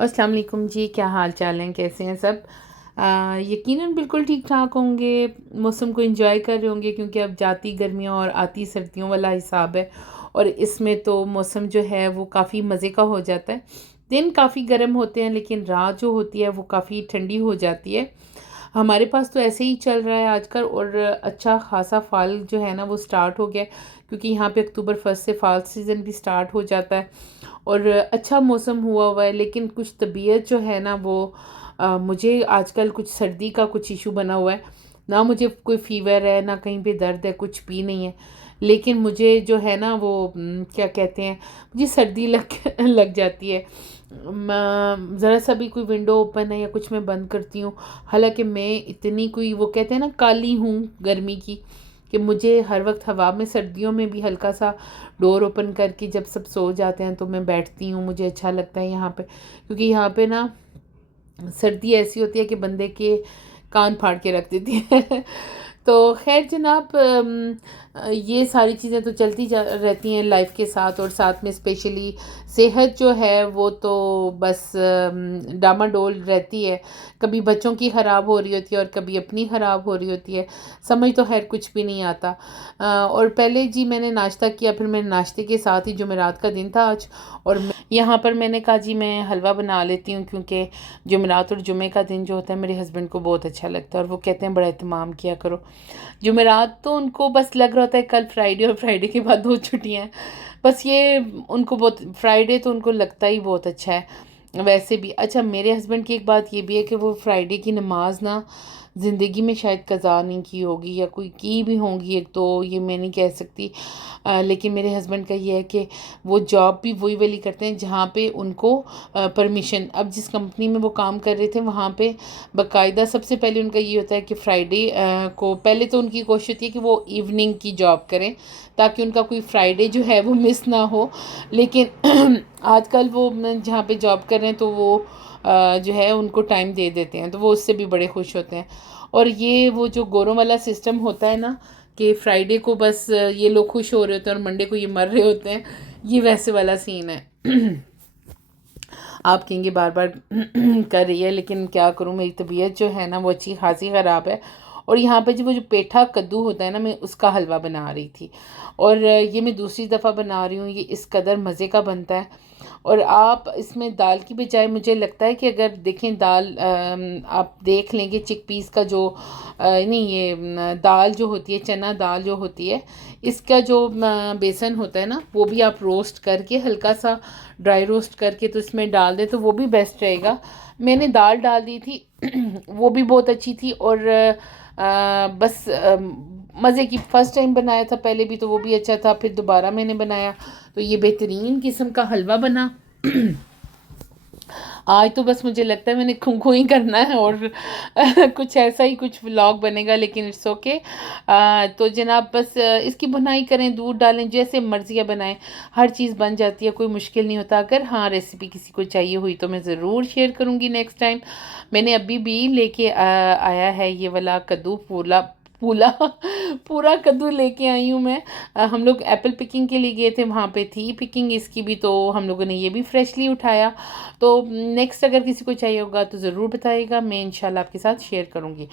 अस्सलाम वालेकुम जी, क्या हाल चाल हैं, कैसे हैं सब। यकीनन बिल्कुल ठीक ठाक होंगे। मौसम को एंजॉय कर रहे होंगे क्योंकि अब जाती गर्मियों और आती सर्दियों वाला हिसाब है। और इसमें तो मौसम जो है वो काफ़ी मज़े का हो जाता है। दिन काफ़ी गर्म होते हैं लेकिन रात जो होती है वो काफ़ी ठंडी हो जाती है। हमारे पास तो ऐसे ही चल रहा है आजकल। और अच्छा खासा फाल जो है ना वो स्टार्ट हो गया है, क्योंकि यहाँ पे अक्टूबर फर्स्ट से फाल सीज़न भी स्टार्ट हो जाता है। और अच्छा मौसम हुआ हुआ है, लेकिन कुछ तबीयत जो है ना वो मुझे आजकल कुछ सर्दी का कुछ इशू बना हुआ है। ना मुझे कोई फ़ीवर है, ना कहीं पे दर्द है, कुछ भी नहीं है। लेकिन मुझे जो है ना वो क्या कहते हैं, मुझे सर्दी लग लग जाती है। ज़रा सा भी कोई विंडो ओपन है या कुछ मैं बंद करती हूँ, हालांकि मैं इतनी कोई वो कहते हैं ना काली हूँ गर्मी की, कि मुझे हर वक्त हवा में सर्दियों में भी हल्का सा डोर ओपन करके जब सब सो जाते हैं तो मैं बैठती हूँ। मुझे अच्छा लगता है यहाँ पे, क्योंकि यहाँ पे ना सर्दी ऐसी होती है कि बंदे के कान फाड़ के रख देती है। तो खैर जनाब, ये सारी चीज़ें तो चलती जा रहती हैं लाइफ के साथ। और साथ में स्पेशली सेहत जो है वो तो बस डामाडोल रहती है। कभी बच्चों की ख़राब हो रही होती है और कभी अपनी ख़राब हो रही होती है। समझ तो खैर कुछ भी नहीं आता। और पहले जी मैंने नाश्ता किया, फिर मैंने नाश्ते के साथ ही जुमेरात का दिन था आज, और यहाँ पर मैंने कहा जी मैं हलवा बना लेती हूँ, क्योंकि जुमेरात और जुमे का दिन जो होता है मेरे हस्बैंड को बहुत अच्छा लगता है और वो कहते हैं बड़ा एहतमाम किया करो। जुमेरात तो उनको बस लग रहा होता है कल फ्राइडे और फ्राइडे के बाद 2 छुट्टियाँ हैं। बस ये उनको बहुत, फ्राइडे तो उनको लगता ही बहुत अच्छा है। वैसे भी अच्छा, मेरे हस्बैंड की एक बात ये भी है कि वो फ्राइडे की नमाज ना ज़िंदगी में शायद कज़ा नहीं की होगी, या कोई की भी होंगी, एक तो ये मैं नहीं कह सकती। लेकिन मेरे हस्बैंड का ये है कि वो जॉब भी वही वाली करते हैं जहाँ पे उनको परमिशन, अब जिस कंपनी में वो काम कर रहे थे वहाँ पे बाकायदा सबसे पहले उनका ये होता है कि फ्राइडे को, पहले तो उनकी कोशिश होती है कि वो इवनिंग की जॉब करें ताकि उनका कोई फ्राइडे जो है वो मिस ना हो। लेकिन आजकल वो जहाँ पे जॉब कर रहे हैं तो वो जो है उनको टाइम दे देते हैं, तो वो उससे भी बड़े खुश होते हैं। और ये वो जो गोरों वाला सिस्टम होता है ना, कि फ्राइडे को बस ये लोग खुश हो रहे होते हैं और मंडे को ये मर रहे होते हैं, ये वैसे वाला सीन है। आप कहेंगे बार बार कर रही है, लेकिन क्या करूँ, मेरी तबीयत जो है ना वो अच्छी खासी ख़राब है। और यहाँ पे जो वो जो पेठा कद्दू होता है ना, मैं उसका हलवा बना रही थी, और ये मैं दूसरी दफ़ा बना रही हूँ। ये इस कदर मज़े का बनता है। और आप इसमें दाल की बजाय, मुझे लगता है कि अगर देखें दाल, आप देख लेंगे चिकपीस का जो नहीं, ये दाल जो होती है, चना दाल जो होती है, इसका जो बेसन होता है ना, वो भी आप रोस्ट करके हल्का सा ड्राई रोस्ट करके तो इसमें डाल दें तो वो भी बेस्ट रहेगा। मैंने दाल डाल दी थी वो भी बहुत अच्छी थी। और बस मज़े की, फ़र्स्ट टाइम बनाया था पहले भी तो वो भी अच्छा था, फिर दोबारा मैंने बनाया तो ये बेहतरीन किस्म का हलवा बना। आज तो बस मुझे लगता है मैंने खो ही करना है, और कुछ ऐसा ही कुछ व्लॉग बनेगा, लेकिन इट्स ओके। तो जनाब बस इसकी बुनाई करें, दूध डालें, जैसे मर्ज़ी है बनाएं, हर चीज़ बन जाती है, कोई मुश्किल नहीं होता। अगर हाँ रेसिपी किसी को चाहिए हुई तो मैं ज़रूर शेयर करूँगी नेक्स्ट टाइम। मैंने अभी भी लेके आया है ये वाला कद्दू, पूला पूला पूरा कद्दू लेके आई हूँ मैं। हम लोग एप्पल पिकिंग के लिए गए थे, वहाँ पे थी पिकिंग इसकी भी, तो हम लोगों ने ये भी फ्रेशली उठाया। तो नेक्स्ट अगर किसी को चाहिए होगा तो ज़रूर बताइएगा, मैं इंशाल्लाह आपके साथ शेयर करूँगी।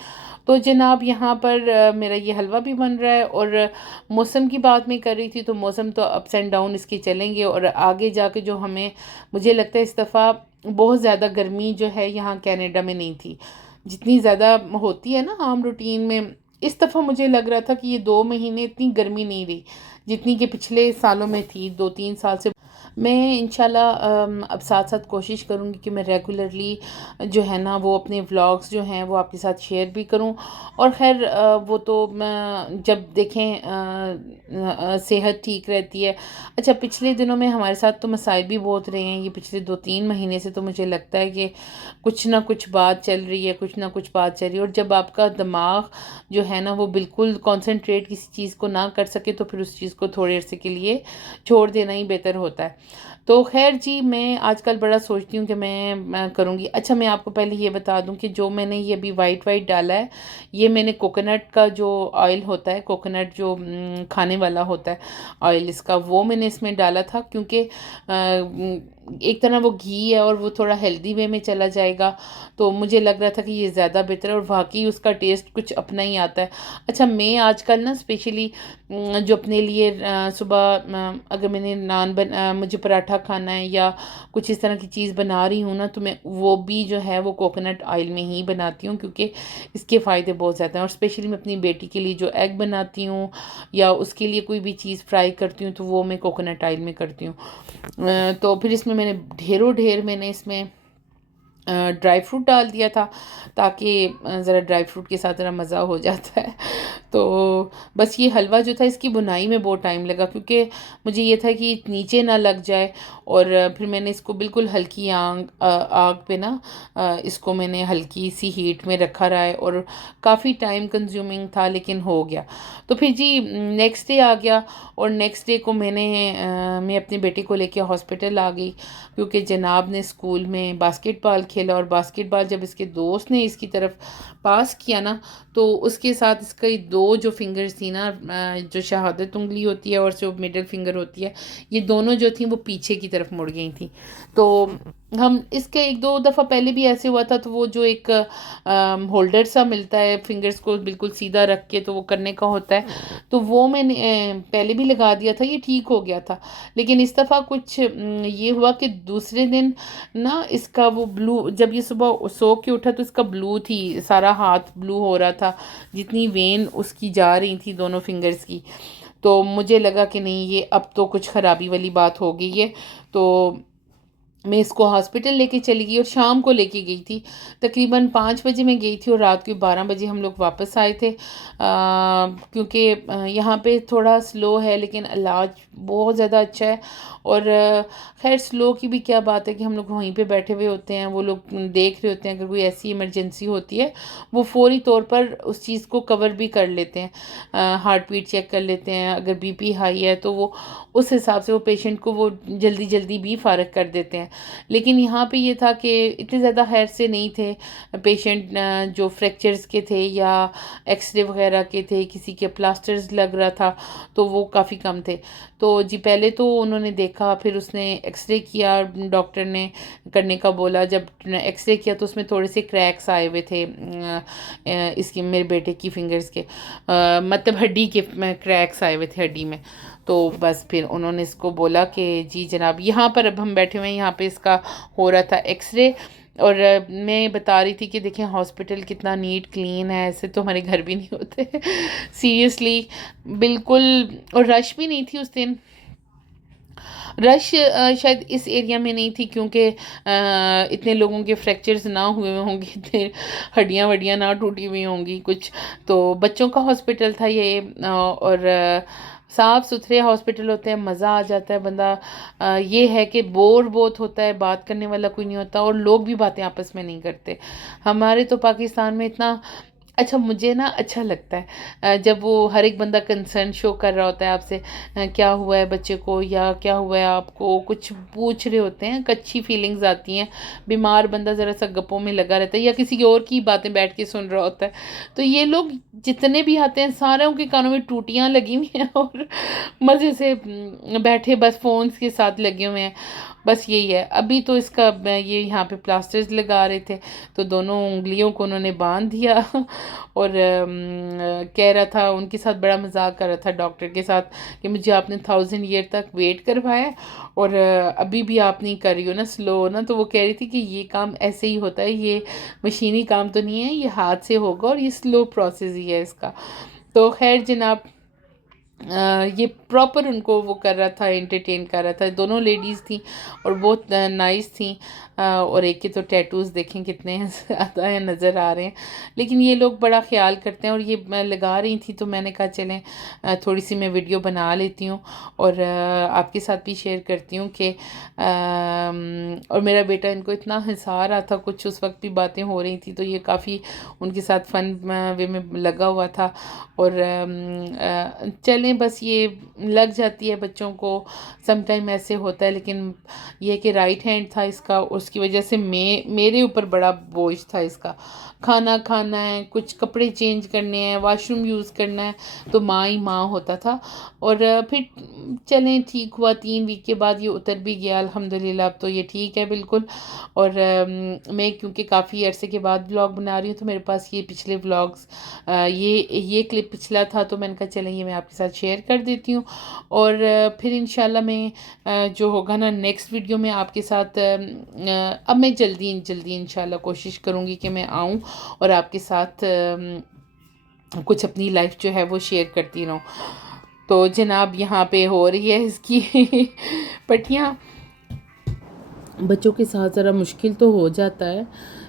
तो जनाब यहाँ पर मेरा ये हलवा भी बन रहा है। और मौसम की बात मैं कर रही थी, तो मौसम तो अप्स एंड डाउन इसके चलेंगे, और आगे जाके जो हमें, मुझे लगता है इस दफ़ा बहुत ज़्यादा गर्मी जो है यहाँ कनाडा में नहीं थी जितनी ज़्यादा होती है ना आम रूटीन में। इस दफ़ा मुझे लग रहा था कि ये 2 महीने इतनी गर्मी नहीं रही जितनी कि पिछले सालों में थी, 2-3 साल से। मैं इंशाल्लाह अब साथ साथ कोशिश करूँगी कि मैं रेगुलरली जो है ना वो अपने व्लॉग्स जो हैं वो आपके साथ शेयर भी करूँ। और ख़ैर वो तो जब देखें सेहत ठीक रहती है। अच्छा, पिछले दिनों में हमारे साथ तो मसाइल भी बहुत रहे हैं, ये पिछले 2-3 महीने से तो मुझे लगता है कि कुछ ना कुछ बात चल रही है, कुछ ना कुछ बात चल रही है। और जब आपका दिमाग जो है ना वो बिल्कुल कंसंट्रेट किसी चीज़ को ना कर सके, तो फिर उस चीज़ को थोड़े अरसे के लिए छोड़ देना ही बेहतर होता है। तो ख़ैर जी, मैं आजकल बड़ा सोचती हूँ कि मैं करूँगी। अच्छा, मैं आपको पहले ये बता दूँ कि जो मैंने ये अभी वाइट डाला है, ये मैंने कोकोनट का जो ऑयल होता है, कोकोनट जो खाने वाला होता है ऑयल इसका, वो मैंने इसमें डाला था क्योंकि एक तरह वो घी है और वो थोड़ा हेल्दी वे में चला जाएगा, तो मुझे लग रहा था कि ये ज़्यादा बेहतर है और वाक़ई उसका टेस्ट कुछ अपना ही आता है। अच्छा, मैं आजकल ना स्पेशली जो अपने लिए सुबह अगर मैंने मुझे पराठा खाना है या कुछ इस तरह की चीज़ बना रही हूँ ना, तो मैं वो भी जो है वो कोकोनट ऑयल में ही बनाती हूँ क्योंकि इसके फ़ायदे बहुत ज़्यादा हैं। और स्पेशली मैं अपनी बेटी के लिए जो एग बनाती हूँ या उसके लिए कोई भी चीज़ फ्राई करती हूँ, तो वो मैं कोकोनट ऑयल में करती हूँ। तो फिर इसमें मैंने ढेरों ढेर मैंने इसमें ड्राई फ्रूट डाल दिया था ताकि ज़रा ड्राई फ्रूट के साथ ज़रा मज़ा हो जाता है। तो बस ये हलवा जो था इसकी बुनाई में बहुत टाइम लगा क्योंकि मुझे ये था कि नीचे ना लग जाए। और फिर मैंने इसको बिल्कुल हल्की आग पे ना इसको मैंने हल्की सी हीट में रखा रहा है और काफ़ी टाइम कंज्यूमिंग था लेकिन हो गया। तो फिर जी नेक्स्ट डे आ गया और नेक्स्ट डे को मैं अपनी बेटी को लेके हॉस्पिटल आ गई क्योंकि जनाब ने स्कूल में बास्केटबॉल खेला और बास्केटबॉल जब इसके दोस्त ने इसकी तरफ पास किया ना, तो उसके साथ इसका ये दो जो फिंगर्स थी ना, जो शहादत उंगली होती है और जो मिडिल फिंगर होती है, ये दोनों जो थी वो पीछे की तरफ मुड़ गई थी। तो हम इसके एक दो दफ़ा पहले भी ऐसे हुआ था, तो वो जो एक होल्डर सा मिलता है फिंगर्स को बिल्कुल सीधा रख के तो वो करने का होता है, तो वो मैंने पहले भी लगा दिया था, ये ठीक हो गया था। लेकिन इस दफ़ा कुछ ये हुआ कि दूसरे दिन ना इसका वो ब्लू, जब ये सुबह सो के उठा तो इसका ब्लू थी, सारा हाथ ब्लू हो रहा था, जितनी वेन उसकी जा रही थी दोनों फिंगर्स की। तो मुझे लगा कि नहीं, ये अब तो कुछ ख़राबी वाली बात हो गई है। तो मैं इसको हॉस्पिटल लेके चली गई और शाम को लेके गई थी। तकरीबन 5 बजे मैं गई थी और रात के 12 बजे हम लोग वापस आए थे। क्योंकि यहाँ पे थोड़ा स्लो है लेकिन इलाज बहुत ज़्यादा अच्छा है। और ख़ैर स्लो की भी क्या बात है कि हम लोग वहीं पे बैठे हुए होते हैं, वो लोग देख रहे होते हैं, अगर कोई ऐसी इमरजेंसी होती है वो फ़ौरी तौर पर उस चीज़ को कवर भी कर लेते हैं। हार्ट बीट चेक कर लेते हैं, अगर बीपी हाई है तो वो उस हिसाब से वो पेशेंट को वो जल्दी जल्दी भी फ़ारिग कर देते हैं। लेकिन यहाँ पे ये था कि इतने ज़्यादा खैर से नहीं थे पेशेंट, जो फ्रैक्चर्स के थे या एक्सरे वगैरह के थे, किसी के प्लास्टर्स लग रहा था, तो वो काफ़ी कम थे। तो जी पहले तो उन्होंने देखा, फिर उसने एक्सरे किया, डॉक्टर ने करने का बोला। जब एक्सरे किया तो उसमें थोड़े से क्रैक्स आए हुए थे, इसकी मेरे बेटे की फिंगर्स के, मतलब हड्डी के क्रैक्स आए हुए थे हड्डी में। तो बस फिर उन्होंने इसको बोला कि जी जनाब, यहाँ पर अब हम बैठे हुए हैं, यहाँ पे इसका हो रहा था एक्सरे। और मैं बता रही थी कि देखें हॉस्पिटल कितना नीट क्लीन है, ऐसे तो हमारे घर भी नहीं होते सीरियसली, बिल्कुल। और रश भी नहीं थी उस दिन। रश शायद इस एरिया में नहीं थी क्योंकि इतने लोगों के फ्रैक्चर्स ना हुए होंगे, इतने हड्डियाँ वड्डियाँ ना टूटी हुई होंगी कुछ। तो बच्चों का हॉस्पिटल था ये, और साफ़ सुथरे हॉस्पिटल होते हैं, मज़ा आ जाता है। बंदा ये है कि बोर बहुत होता है, बात करने वाला कोई नहीं होता और लोग भी बातें आपस में नहीं करते। हमारे तो पाकिस्तान में इतना अच्छा, मुझे ना अच्छा लगता है जब वो हर एक बंदा कंसर्न शो कर रहा होता है आपसे, क्या हुआ है बच्चे को या क्या हुआ है आपको, कुछ पूछ रहे होते हैं, अच्छी फीलिंग्स आती हैं। बीमार बंदा ज़रा सा गप्पों में लगा रहता है या किसी और की बातें बैठ के सुन रहा होता है, तो ये लोग जितने भी आते हैं सारों के कानों में टूटियाँ लगी हुई हैं और मज़े से बैठे बस फ़ोन्स के साथ लगे हुए हैं। बस यही है। अभी तो इसका ये यहाँ पे प्लास्टर्स लगा रहे थे, तो दोनों उँगलियों को उन्होंने बांध दिया और कह रहा था, उनके साथ बड़ा मजाक कर रहा था डॉक्टर के साथ कि मुझे आपने 1000 ईयर तक वेट करवाया और अभी भी आप नहीं कर रही हो ना, स्लो हो ना। तो वो कह रही थी कि ये काम ऐसे ही होता है, ये मशीनी काम तो नहीं है, ये हाथ से होगा और ये स्लो प्रोसेस ही है इसका। तो खैर जनाब, ये प्रॉपर उनको वो कर रहा था, एंटरटेन कर रहा था। दोनों लेडीज़ थी और बहुत नाइस थी। और एक के तो टैटूज़ देखें कितने ज़्यादा है नज़र आ रहे हैं। लेकिन ये लोग बड़ा ख्याल करते हैं, और ये मैं लगा रही थी तो मैंने कहा चलें थोड़ी सी मैं वीडियो बना लेती हूँ और आपके साथ भी शेयर करती हूँ कि और मेरा बेटा इनको इतना हँसा रहा था, कुछ उस वक्त भी बातें हो रही थी तो ये काफ़ी उनके साथ फ़न वे में लगा हुआ था। और चलें, बस ये लग जाती है बच्चों को, सम टाइम ऐसे होता है। लेकिन ये कि राइट हैंड था इसका, उसकी वजह से मेरे ऊपर बड़ा बोझ था इसका। खाना खाना है, कुछ कपड़े चेंज करने हैं, वॉशरूम यूज़ करना है, तो माँ ही माँ होता था। और फिर चलें ठीक हुआ, 3 वीक के बाद ये उतर भी गया अल्हम्दुलिल्लाह, अब तो ये ठीक है बिल्कुल। और मैं क्योंकि काफ़ी अरसे के बाद व्लॉग बना रही हूँ तो मेरे पास ये पिछले व्लॉग्स ये क्लिप पिछला था, तो मैंने कहा चलें ये मैं आपके साथ शेयर कर देती हूँ। और फिर इंशाल्लाह मैं जो होगा ना नेक्स्ट वीडियो में आपके साथ अब मैं जल्दी इंशाल्लाह कोशिश करूँगी कि मैं आऊँ और आपके साथ कुछ अपनी लाइफ जो है वो शेयर करती रहूँ। तो जनाब यहाँ पे हो रही है इसकी पट्टियाँ। बच्चों के साथ ज़रा मुश्किल तो हो जाता है,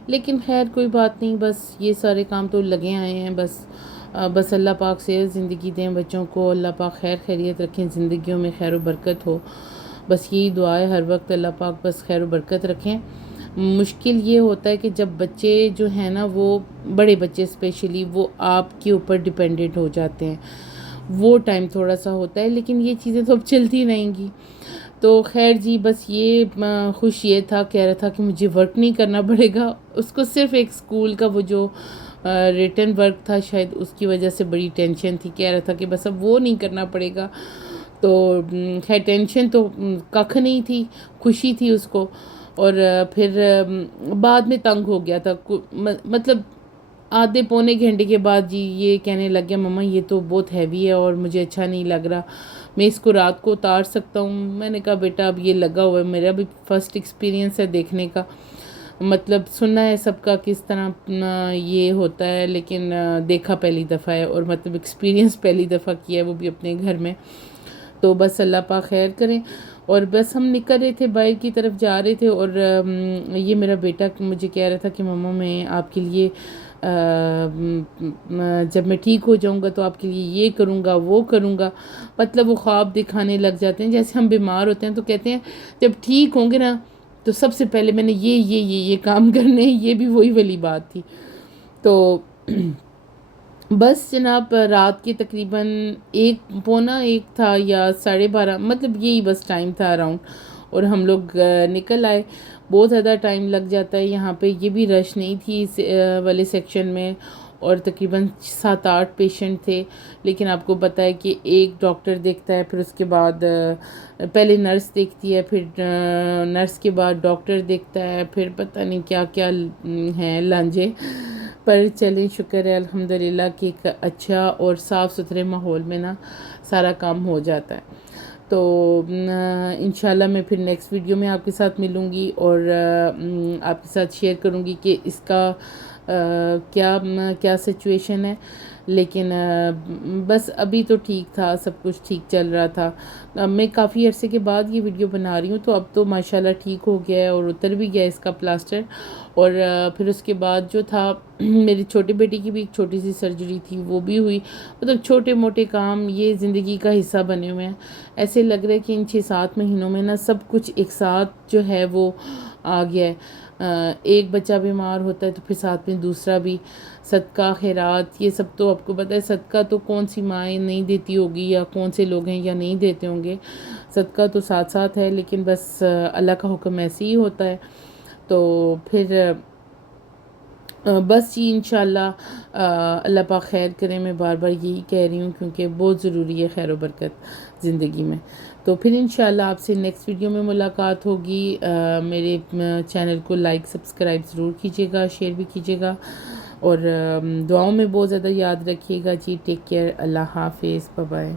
लेकिन खैर कोई बात नहीं, बस ये सारे काम तो लगे आए हैं। बस अल्लाह पाक से ज़िंदगी दें बच्चों को, अल्लाह पाक खैर खैरियत रखें, ज़िंदगियों में खैर व बरकत हो। बस यही दुआ है हर वक्त, अल्लाह पाक बस खैर व बरकत रखें। मुश्किल ये होता है कि जब बच्चे जो हैं ना, वो बड़े बच्चे स्पेशली वो आपके ऊपर डिपेंडेंट हो जाते हैं, वो टाइम थोड़ा सा होता है। लेकिन ये चीज़ें तो अब चलती रहेंगी। तो खैर जी, बस ये खुश ये था, कह रहा था कि मुझे वर्क नहीं करना पड़ेगा। उसको सिर्फ एक स्कूल का वो जो रिटन वर्क था, शायद उसकी वजह से बड़ी टेंशन थी। कह रहा था कि बस अब वो नहीं करना पड़ेगा। तो खैर टेंशन तो कख नहीं थी, खुशी थी उसको। और फिर बाद में तंग हो गया था, मतलब आधे पौने घंटे के बाद जी ये कहने लग गया, मम्मा ये तो बहुत हैवी है और मुझे अच्छा नहीं लग रहा, मैं इसको रात को उतार सकता हूँ। मैंने कहा बेटा अब ये लगा हुआ है, मेरा भी फर्स्ट एक्सपीरियंस है देखने का, मतलब सुनना है सबका किस तरह ये होता है, लेकिन देखा पहली दफ़ा है, और मतलब एक्सपीरियंस पहली दफ़ा किया है, वो भी अपने घर में। तो बस अल्लाह पाक खैर करें। और बस हम निकल रहे थे, बाइक की तरफ जा रहे थे, और ये मेरा बेटा मुझे कह रहा था कि मम्मा मैं आपके लिए जब मैं ठीक हो जाऊंगा तो आपके लिए ये करूंगा वो करूंगा। मतलब वो ख्वाब दिखाने लग जाते हैं, जैसे हम बीमार होते हैं तो कहते हैं जब ठीक होंगे ना तो सबसे पहले मैंने ये काम करने हैं। ये भी वही वाली बात थी। तो बस जनाब रात के तकरीबन 1 पौना 1 था या 12:30, मतलब यही बस टाइम था अराउंड। और हम लोग निकल आए। बहुत ज़्यादा टाइम लग जाता है यहाँ पे, ये भी रश नहीं थी इस वाले सेक्शन में, और तकरीबन 7-8 पेशेंट थे। लेकिन आपको पता है कि एक डॉक्टर देखता है, फिर उसके बाद पहले नर्स देखती है, फिर नर्स के बाद डॉक्टर देखता है, फिर पता नहीं क्या क्या हैं लांझे। पर चलें, शुक्र है अल्हम्दुलिल्लाह कि एक अच्छा और साफ़ सुथरे माहौल में ना सारा काम हो जाता है। तो इंशाल्लाह मैं फिर नेक्स्ट वीडियो में आपके साथ मिलूँगी और आपके साथ शेयर करूँगी कि इसका क्या सिचुएशन है। लेकिन बस अभी तो ठीक था, सब कुछ ठीक चल रहा था। मैं काफ़ी अरसे के बाद ये वीडियो बना रही हूँ, तो अब तो माशाल्लाह ठीक हो गया है और उतर भी गया इसका प्लास्टर। और फिर उसके बाद जो था मेरी छोटी बेटी की भी एक छोटी सी सर्जरी थी, वो भी हुई। मतलब छोटे मोटे काम ये ज़िंदगी का हिस्सा बने हुए हैं। ऐसे लग रहा है कि इन 6-7 महीनों में ना सब कुछ एक साथ जो है वो आ गया है। एक बच्चा बीमार होता है तो फिर साथ में दूसरा भी। सदका खैरात ये सब तो आपको पता है, सदका तो कौन सी माएँ नहीं देती होगी, या कौन से लोग हैं या नहीं देते होंगे। सदका तो साथ साथ है, लेकिन बस अल्लाह का हुक्म ऐसे ही होता है। तो फिर बस जी इंशाल्लाह अल्लाह पाक खैर करें। मैं बार बार यही कह रही हूँ क्योंकि बहुत ज़रूरी है खैर व बरकत ज़िंदगी में। तो फिर इंशाल्लाह आपसे नेक्स्ट वीडियो में मुलाकात होगी। मेरे चैनल को लाइक सब्सक्राइब ज़रूर कीजिएगा, शेयर भी कीजिएगा, और दुआओं में बहुत ज़्यादा याद रखिएगा जी। टेक केयर, अल्लाह हाफिज़, बाय बाय।